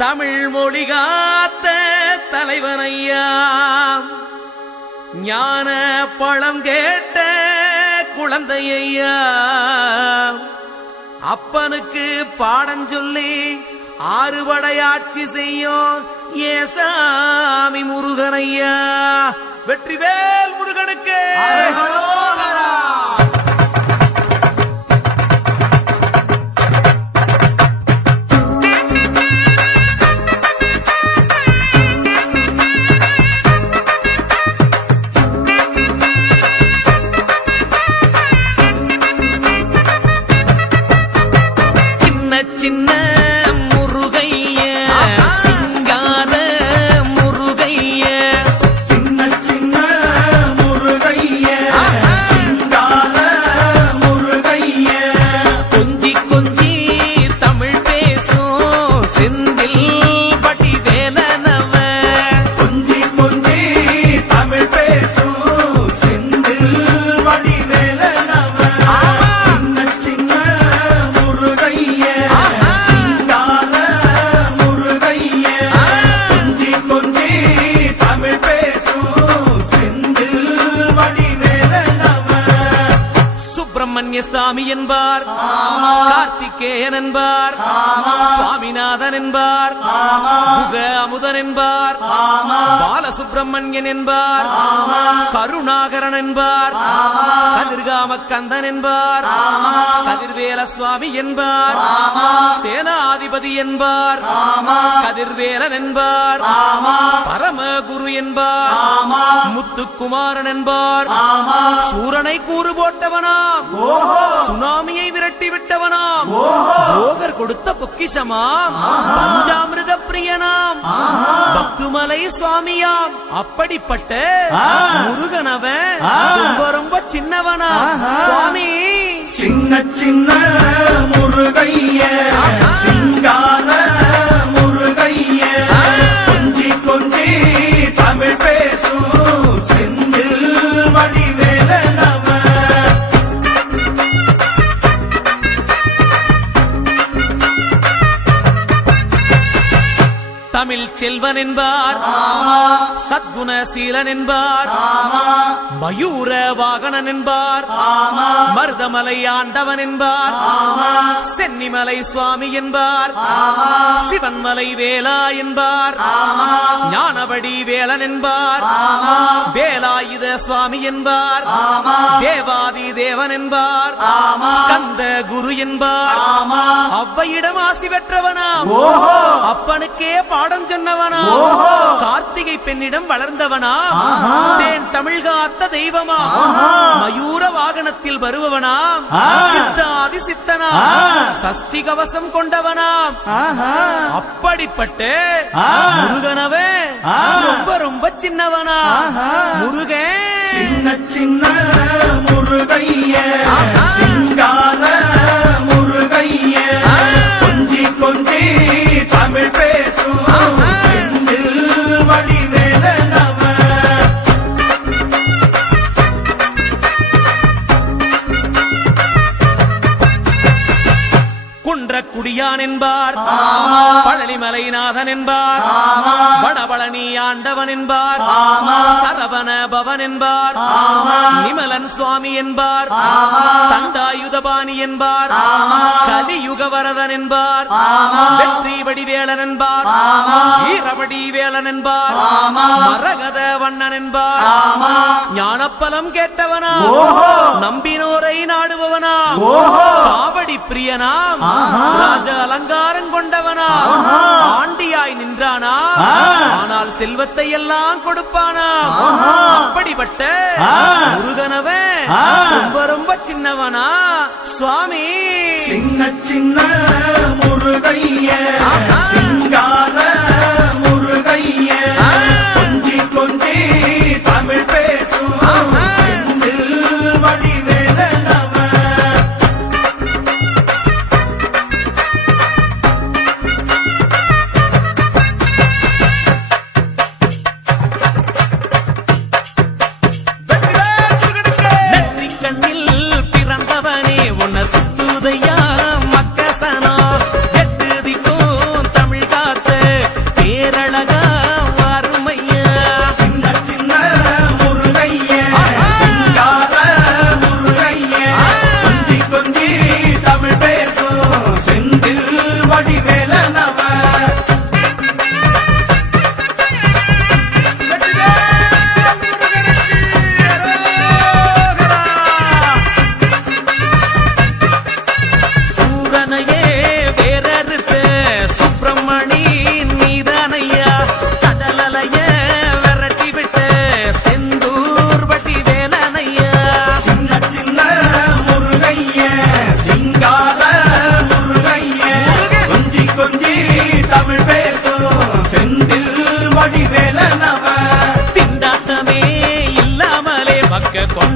தமிழ் மொழி காத்த தலைவனையா, ஞான பழம் கேட்ட குழந்தையா, அப்பனுக்கு பாடம் சொல்லி ஆறுபடையாட்சி செய்யும் ஏசாமி முருகனையா. வெற்றிவேல் முருகனுக்கு சின்ன முருகைய, சிங்கார முருகைய, சின்ன சின்ன முருகைய, சிங்கார முருகைய, கொஞ்சி கொஞ்சி தமிழ் பேசும் செந்தில் பட்டி வேலனவ, கொஞ்சி கொஞ்சி தமிழ் பேசும் செந்தில் வடிவேலனவ. சின்ன சின்ன முருகைய, சிங்கார முருகைய, கொஞ்சி கொஞ்சி தமிழ் பேசும் செந்தில் வடிவேலனவ. சுப்பிரமணிய சாமி என்பார், கார்த்திகேயன் என்பார், சுவாமிநாதன் என்பார், குக அமுதன் என்பார், பாலசுப்பிரமணியன் என்பார், கருணாகரன் என்பார், கதிர்காம கந்தன் என்பார், கதிர்வேல சுவாமி என்பார், சேனாதிபதி என்பார், கதிர்வேலன் என்பார், பரமகுரு என்பார், முத்துக்குமாரன் என்பார், சூரனை கூறு போட்டவனாம், சுனாமியை விரட்டி விட்டவனாம், போகர் கொடுத்த பொக்கிஷமாம், பஞ்சாமிருத பிரியனாம், பக்குமலை சுவாமியாம். அப்படிப்பட்ட முருகனவன் ரொம்ப ரொம்ப சின்னவனா சுவாமி. சின்ன சின்ன முருகைய, சிங்கார முருகைய, கொஞ்சி கொஞ்சி தமிழ் பேசும் செந்தில் வடிவேலனவ. தமிழ் செல்வன் என்பார், சத்குணசீலன் என்பார், மயூர வாகனன் என்பார், மருதமலை ஆண்டவன் என்பார், சென்னிமலை சுவாமி என்பார், சிவன்மலை வேலா என்பார், ஞானவடி வேலன் என்பார், வேலாயுத சுவாமி என்பார், தேவாதி தேவன் என்பார், ஸ்கந்த குரு என்பார், அவ்வையிடம் ஆசி பெற்றவனாம், அப்பனுக்கே பாடம் சொன்னவனா, கார்த்திகை பெண்ணிடம் வளர்ந்தவனா, தேன் தமிழ் காத்த தெய்வமா, மயூர வாகனத்தில் வருபவனாம், சித்தாதி சித்தனா, சஷ்டி கவசம் கொண்டவனாம். அப்படிப்பட்ட முருகனவே ரொம்ப ரொம்ப சின்னவனா முருகன். சின்ன சின்ன முருகைய, சிங்கார முருகைய, கொஞ்சி கொஞ்சி தமிழ் பேசும் செந்தில் வடிவேலனவ. குன்றக்குடியான் என்பார், பழனிமலைநாதன் என்பார், வடபழனி ஆண்டவன் என்பார், சரவண பவன் என்பார், நிமலன் சுவாமி என்பார், தண்டாயுதபாணி என்பார், கலியுக வரதன் என்பார், வெற்றி வடிவேலன் என்பார், வீரவடி வேலன் என்பார், மரகத வண்ணன் என்பார், ஞானப்பலம் கேட்டவனா, நம்பினோரை நாடுபவனா, காவடி பிரியனாம், ராஜ அலங்காரம் கொண்டவனா, ஆண்டியாய் நின்றானா, ஆனால் செல்வத்தை எல்லாம் கொடுப்பானா. அப்படிப்பட்ட முருகனவன் ரொம்ப ரொம்ப சின்னவனா சுவாமி. சின்ன சின்ன முருகைய, சிங்கார முருகைய, கொஞ்சி கொஞ்சி தமிழ் பேசும் செந்தில் வடிவேலனவ. நெற்றி கண்ணில் பிறந்தவனே உன்னை சுத்துதையா மக்கசனா. கேட்க கொண்ட